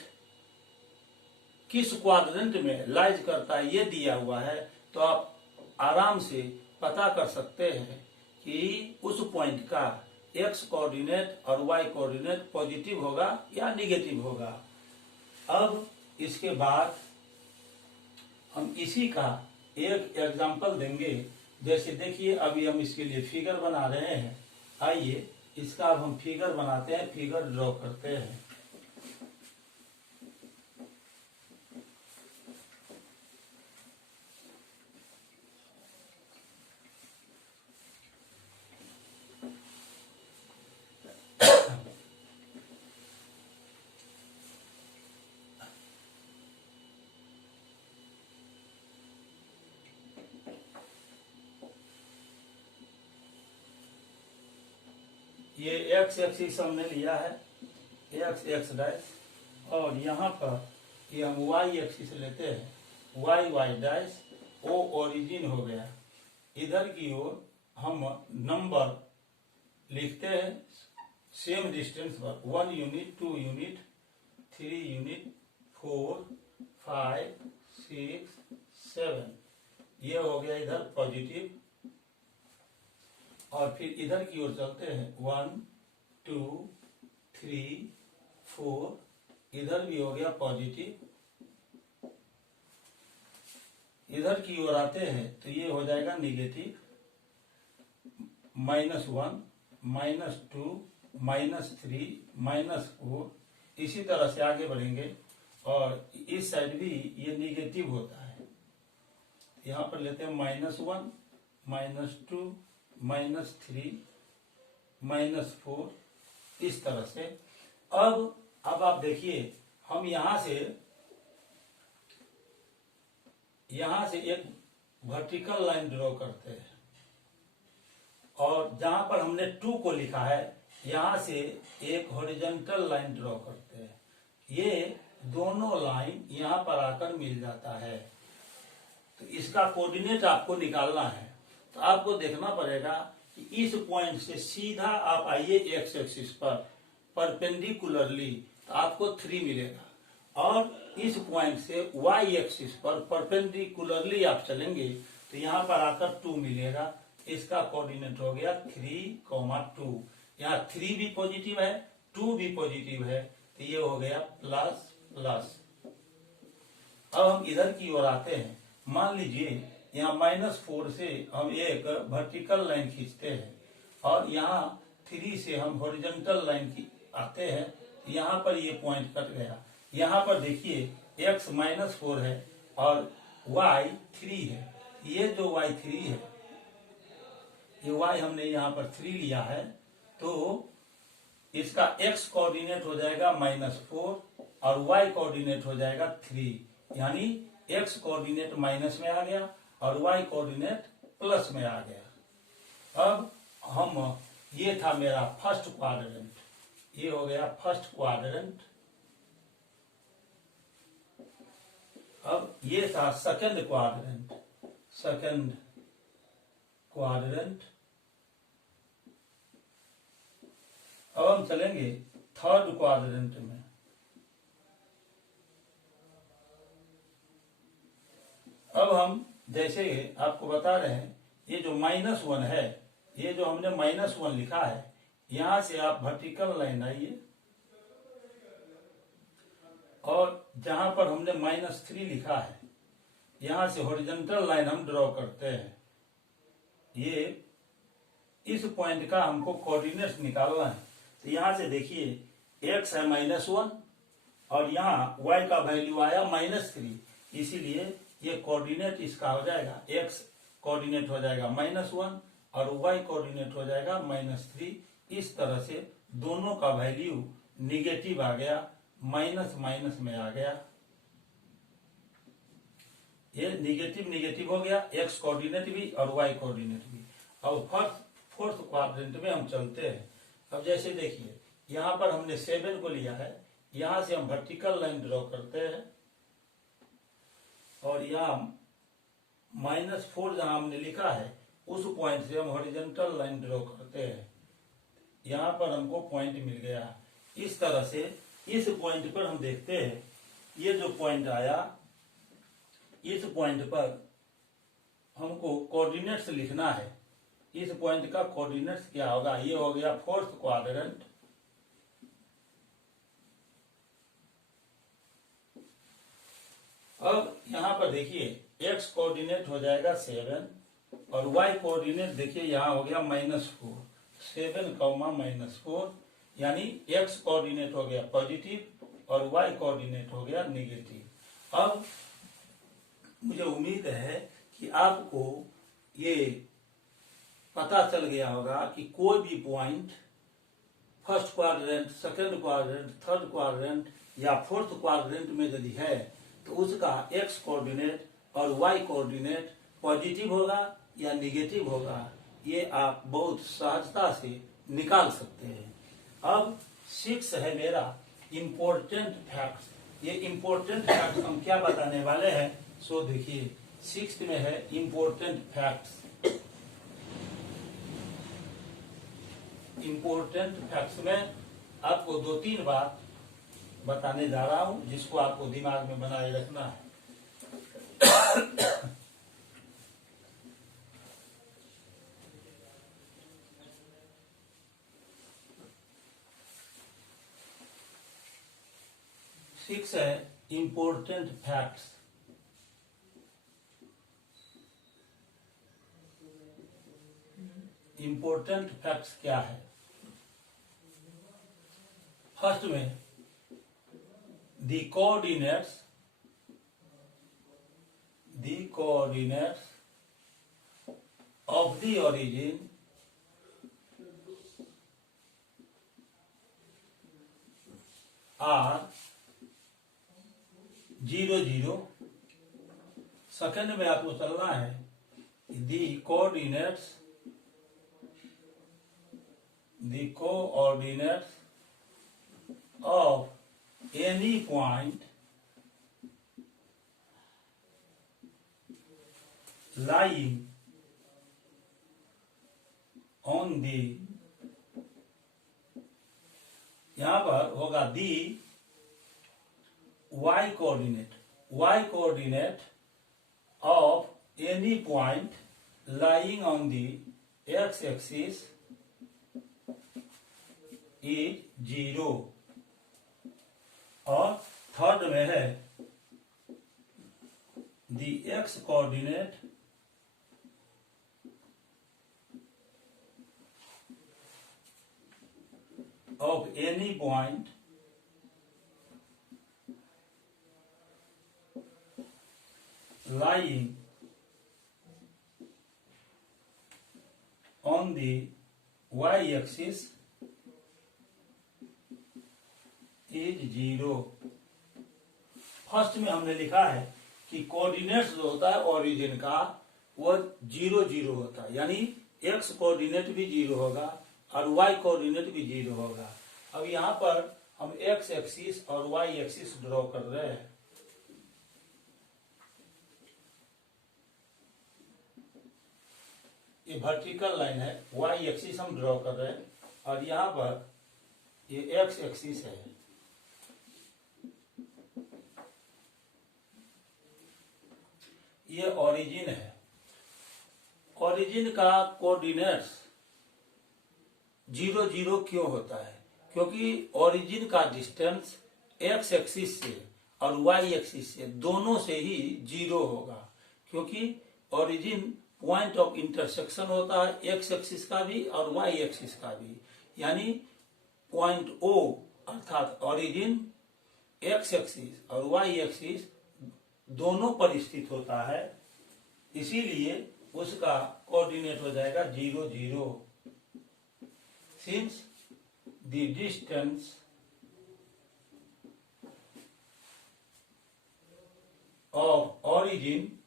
किस क्वाड्रेंट में लाइज करता है ये दिया हुआ है, तो आप आराम से पता कर सकते हैं कि उस पॉइंट का एक्स कोऑर्डिनेट और वाई कोऑर्डिनेट पॉजिटिव होगा या नेगेटिव होगा। अब इसके बाद हम इसी का एक एग्जांपल देंगे। जैसे देखिए अभी हम इसके लिए फिगर बना रहे हैं। आइए इसका अब हम फिगर बनाते हैं, फिगर ड्रॉ करते हैं। ये एक्स एक्सिस हमने लिया है, एक्स एक्स डैश, और यहाँ पर ये हम वाई एक्सिस लेते हैं, Y Y dash. O origin हो गया। इधर की ओर हम नंबर लिखते हैं सेम डिस्टेंस पर, 1 यूनिट, 2 यूनिट, 3 यूनिट, 4, 5, 6, 7। ये हो गया इधर पॉजिटिव। और फिर इधर की ओर चलते हैं 1 2 3 4, इधर भी हो गया पॉजिटिव। इधर की ओर आते हैं तो ये हो जाएगा नेगेटिव, -1, -2, -3, -4। इसी तरह से आगे बढ़ेंगे और इस साइड भी ये नेगेटिव होता है। यहां पर लेते हैं -1, -2, -3, -4, इस तरह से। अब आप देखिए हम यहां से एक वर्टिकल लाइन ड्रॉ करते हैं और जहां पर हमने 2 को लिखा है यहां से एक हॉरिजॉन्टल लाइन ड्रॉ करते हैं। ये दोनों लाइन यहां पर आकर मिल जाता है। तो इसका कोऑर्डिनेट आपको निकालना है। तो आपको देखना पड़ेगा कि इस पॉइंट से सीधा आप आइए एक्स एक्सिस पर परपेंडिकुलरली, तो आपको 3 मिलेगा। और इस पॉइंट से वाई एक्सिस पर परपेंडिकुलरली आप चलेंगे तो यहाँ पर आकर 2 मिलेगा। इसका कोऑर्डिनेट हो गया 3, 2। यहाँ 3 भी पॉजिटिव है, 2 भी पॉजिटिव है, तो ये हो गया प्लस प्लस। अब हम इधर की ओर आते हैं। मान लीजिए यहाँ -4 से हम एक वर्टिकल लाइन खींचते हैं और यहाँ 3 से हम हॉरिजॉन्टल लाइन की आते हैं। यहाँ पर ये पॉइंट कट गया। यहाँ पर देखिए x -4 है और y 3 है। ये जो y 3 है, ये y हमने यहाँ पर 3 लिया है, तो इसका x कोऑर्डिनेट हो जाएगा -4 और y कोऑर्डिनेट हो जाएगा 3। यानी x कोऑर्डिनेट माइनस में आ गया और y कोऑर्डिनेट प्लस में आ गया। अब ये था मेरा फर्स्ट क्वाड्रेंट, ये हो गया फर्स्ट क्वाड्रेंट। अब ये था सेकंड क्वाड्रेंट, सेकंड क्वाड्रेंट। अब हम चलेंगे थर्ड क्वाड्रेंट में। अब हम जैसे आपको बता रहे हैं, ये जो -1 है, ये जो हमने -1 लिखा है, यहां से आप वर्टिकल लाइन आइए और जहां पर हमने -3 लिखा है यहां से हॉरिजॉन्टल लाइन हम ड्रॉ करते हैं। ये इस पॉइंट का हमको कोऑर्डिनेट्स निकालना है। तो यहां से देखिए x है -1 और यहाँ y का वैल्यू आया -3, इसीलिए ये कोऑर्डिनेट इसका हो जाएगा, x कोऑर्डिनेट हो जाएगा -1 और वाई कोऑर्डिनेट हो जाएगा -3। इस तरह से दोनों का वैल्यू निगेटिव आ गया, माइनस माइनस में आ गया, ये निगेटिव निगेटिव हो गया, एक्स कोऑर्डिनेट भी और वाई कोऑर्डिनेट भी। अब फोर्थ क्वाड्रेंट में हम चलते हैं। अब जैसे देखिए यहाँ पर हमने 7 को लिया है, यहां से हम वर्टिकल लाइन ड्रॉ करते हैं और यहाँ -4 जहां हमने लिखा है उस पॉइंट से हम हॉरिजॉन्टल लाइन ड्रॉ करते हैं। यहाँ पर हमको पॉइंट मिल गया। इस तरह से इस पॉइंट पर हम देखते हैं, ये जो पॉइंट आया, इस पॉइंट पर हमको कोऑर्डिनेट्स लिखना है। इस पॉइंट का कोऑर्डिनेट्स क्या होगा, ये हो गया फोर्थ क्वाड्रेंट। अब यहाँ पर देखिए एक्स कोऑर्डिनेट हो जाएगा 7 और वाई कोऑर्डिनेट देखिए यहाँ हो गया -4, 7, -4, यानी एक्स कोऑर्डिनेट हो गया पॉजिटिव और वाई कोऑर्डिनेट हो गया निगेटिव। अब मुझे उम्मीद है कि आपको ये पता चल गया होगा कि कोई भी point first quadrant, second quadrant, third quadrant या फोर्थ क्वाड्रेंट में यदि है तो उसका एक्स कोऑर्डिनेट और वाई कोऑर्डिनेट पॉजिटिव होगा या निगेटिव होगा, ये आप बहुत सहजता से निकाल सकते हैं। अब 6 है मेरा इम्पोर्टेंट फैक्ट्स। ये इम्पोर्टेंट फैक्ट्स हम क्या बताने वाले हैं, सो देखिए 6 में है इम्पोर्टेंट फैक्ट्स। इम्पोर्टेंट फैक्ट्स में आपको 2-3 बात बताने जा रहा हूं जिसको आपको दिमाग में बनाए रखना है। सिक्स है इम्पोर्टेंट फैक्ट्स। इम्पोर्टेंट फैक्ट्स क्या है? फर्स्ट में the coordinates of the origin are 0, 0। Second में आपको चलना है the coordinates of any point lying on the, यहां पर होगा the y coordinate of any point lying on the x axis is 0। और थर्ड में है the x coordinate of any point lying on the y axis is 0। First में हमने लिखा है कि कोऑर्डिनेट्स जो होता है ओरिजिन का वो 0, 0 होता है, यानी एक्स कोऑर्डिनेट भी 0 होगा और वाई कोऑर्डिनेट भी 0 होगा। अब यहाँ पर हम एक्स एक्सिस और वाई एक्सिस ड्रॉ कर रहे हैं। ये वर्टिकल लाइन है, वाई एक्सिस हम ड्रॉ कर रहे हैं और यहाँ पर ये एक्स एक्सिस है। ये ओरिजिन है। ओरिजिन का कोऑर्डिनेट्स 0, 0 क्यों होता है? क्योंकि ओरिजिन का डिस्टेंस एक्स एक्सिस से और वाई एक्सिस से दोनों से ही 0 होगा, क्योंकि ओरिजिन पॉइंट ऑफ इंटरसेक्शन होता है एक्स एक्सिस का भी और वाई एक्सिस का भी, यानी पॉइंट O अर्थात ओरिजिन एक्स एक्सिस और वाई एक्सिस दोनों पर स्थित होता है। इसीलिए उसका कोऑर्डिनेट हो जाएगा 0 0। Since the distance of origin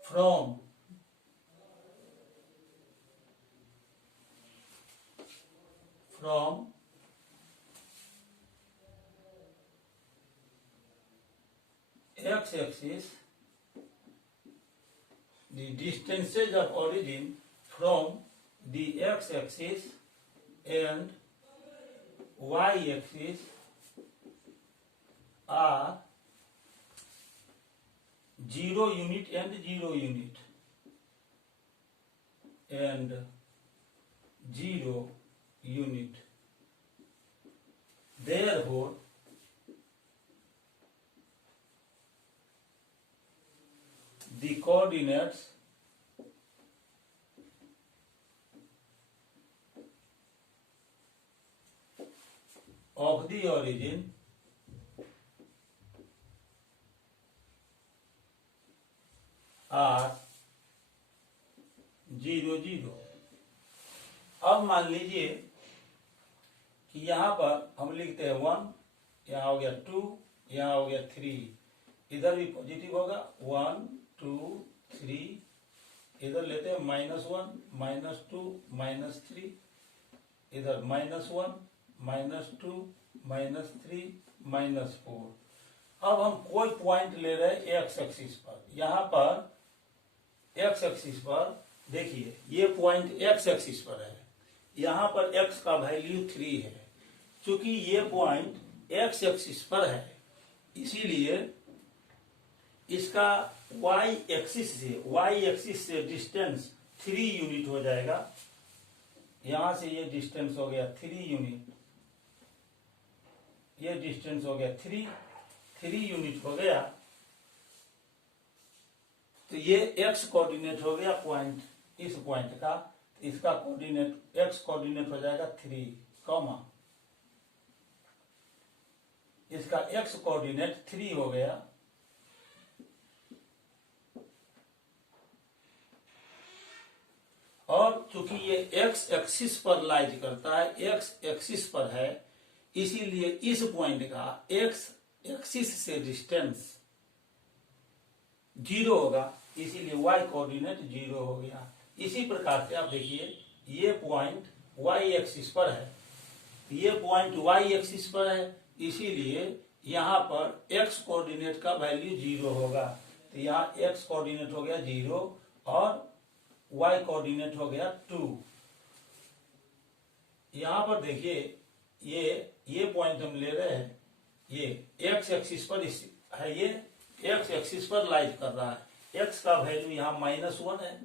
from x-axis, the distances of origin from the x-axis and y-axis are 0 unit and 0 unit and 0 unit. Therefore, the coordinates of the origin are 0 0। अब मान लीजिए कि यहाँ पर हम लिखते हैं 1, यहाँ हो गया 2, यहाँ हो गया 3, इधर भी पॉजिटिव होगा 1 2 3, इधर लेते हैं -1 -2 -3, इधर -1 -2 -3 -4। अब हम कोई पॉइंट ले रहे हैं एक्स एक्सिस पर। यहाँ पर एक्स एक्सिस पर देखिए ये पॉइंट एक्स एक्सिस पर है, यहाँ पर एक्स का वैल्यू 3 है। चूंकि ये पॉइंट एक्स एक्सिस पर है इसीलिए इसका वाई एक्सिस से डिस्टेंस 3 यूनिट हो जाएगा। यहां से ये डिस्टेंस हो गया 3 यूनिट, ये डिस्टेंस हो गया 3 यूनिट हो गया। तो ये एक्स कोऑर्डिनेट हो गया पॉइंट, इस पॉइंट का, इसका कोऑर्डिनेट एक्स कोऑर्डिनेट हो जाएगा 3, इसका एक्स कोऑर्डिनेट 3 हो गया। और चूंकि ये एक्स एक्सिस पर लाइज करता है, एक्स एक्सिस पर है, इसीलिए इस पॉइंट का एक्स एक्सिस से डिस्टेंस 0 होगा, इसीलिए y कोऑर्डिनेट 0 हो गया। इसी प्रकार से आप देखिए ये पॉइंट y एक्सिस पर है, ये पॉइंट y एक्सिस पर है, इसीलिए यहाँ पर x कोऑर्डिनेट का वैल्यू 0 होगा। तो यहाँ x कोऑर्डिनेट हो गया 0 और y कोऑर्डिनेट हो गया 2। यहाँ पर देखिए ये पॉइंट हम ले रहे हैं, ये x एक्सिस पर है, ये x एक्सिस पर लाइज कर रहा है, x का वैल्यू यहाँ -1 है।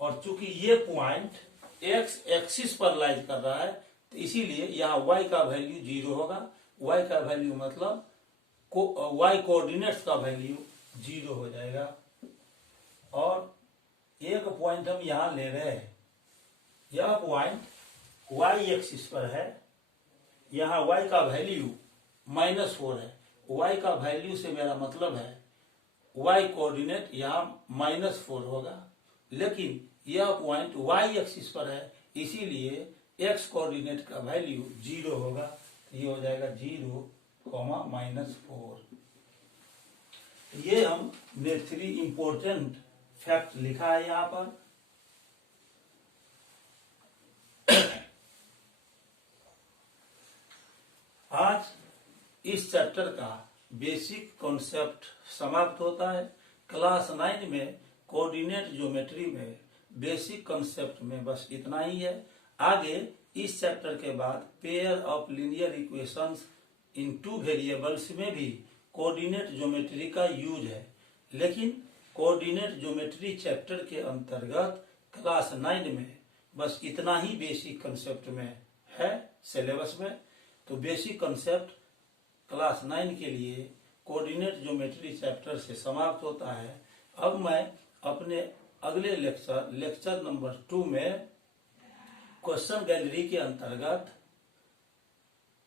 और चूंकि ये पॉइंट x एक्सिस पर लाइज कर रहा है तो इसीलिए यहाँ y का वैल्यू 0 होगा। y का वैल्यू मतलब y कोऑर्डिनेट्स का वैल्यू 0 हो जाएगा। और एक पॉइंट हम यहाँ ले रहे हैं, यह पॉइंट y एक्सिस पर है, यहाँ y का वैल्यू -4 है। y का वैल्यू से मेरा मतलब है y कोऑर्डिनेट यहाँ -4 होगा, लेकिन यह पॉइंट y एक्सिस पर है इसीलिए x कोऑर्डिनेट का वैल्यू 0 होगा। ये हो जाएगा 0, -4। ये हमने 3 इंपॉर्टेंट फैक्ट लिखा है यहाँ पर। आज इस चैप्टर का बेसिक कॉन्सेप्ट समाप्त होता है। क्लास 9 में कोऑर्डिनेट ज्योमेट्री में बेसिक कॉन्सेप्ट में बस इतना ही है। आगे इस चैप्टर के बाद pair of linear equations in 2 variables में भी कोऑर्डिनेट ज्योमेट्री का यूज है, लेकिन कोऑर्डिनेट ज्योमेट्री चैप्टर के अंतर्गत क्लास 9 में बस इतना ही बेसिक कॉन्सेप्ट में है सिलेबस में। तो बेसिक कॉन्सेप्ट क्लास 9 के लिए कोऑर्डिनेट ज्योमेट्री चैप्टर से समाप्त होता है। अब मैं अपने अगले लेक्चर नंबर 2 में क्वेश्चन गैलरी के अंतर्गत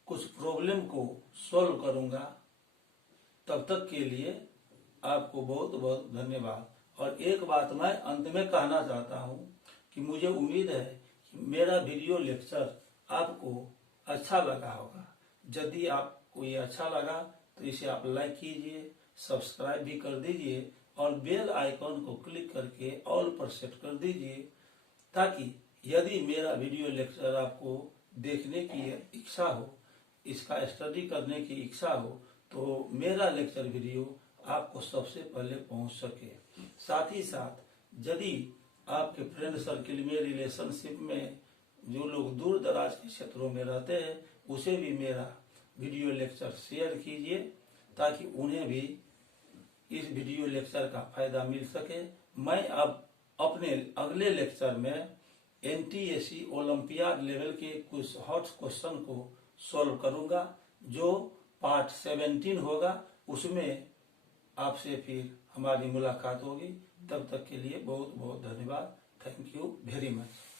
कुछ प्रॉब्लम को सॉल्व करूंगा। तब तक के लिए आपको बहुत बहुत धन्यवाद। और एक बात मैं अंत में कहना चाहता हूँ कि मुझे उम्मीद है कि मेरा वीडियो लेक्चर आपको अच्छा लगा होगा। यदि आपको ये अच्छा लगा तो इसे आप लाइक कीजिए, सब्सक्राइब भी कर दीजिए और बेल आइकॉन को क्लिक करके ऑल पर सेट कर दीजिए, ताकि यदि मेरा वीडियो लेक्चर आपको देखने की इच्छा हो, इसका स्टडी करने की इच्छा हो, तो मेरा लेक्चर वीडियो आपको सबसे पहले पहुंच सके। साथ ही साथ यदि आपके फ्रेंड सर्किल में, रिलेशनशिप में जो लोग दूर दराज के क्षेत्रों में रहते हैं, उसे भी मेरा वीडियो लेक्चर शेयर कीजिए, ताकि उन्हें भी इस वीडियो लेक्चर का फायदा मिल सके। मैं अब अपने अगले लेक्चर में NTSC ओलंपियाड लेवल के कुछ हॉट क्वेश्चन को सॉल्व करूंगा, जो पार्ट 17 होगा। उसमें आपसे फिर हमारी मुलाकात होगी। तब तक के लिए बहुत बहुत धन्यवाद। Thank you very much.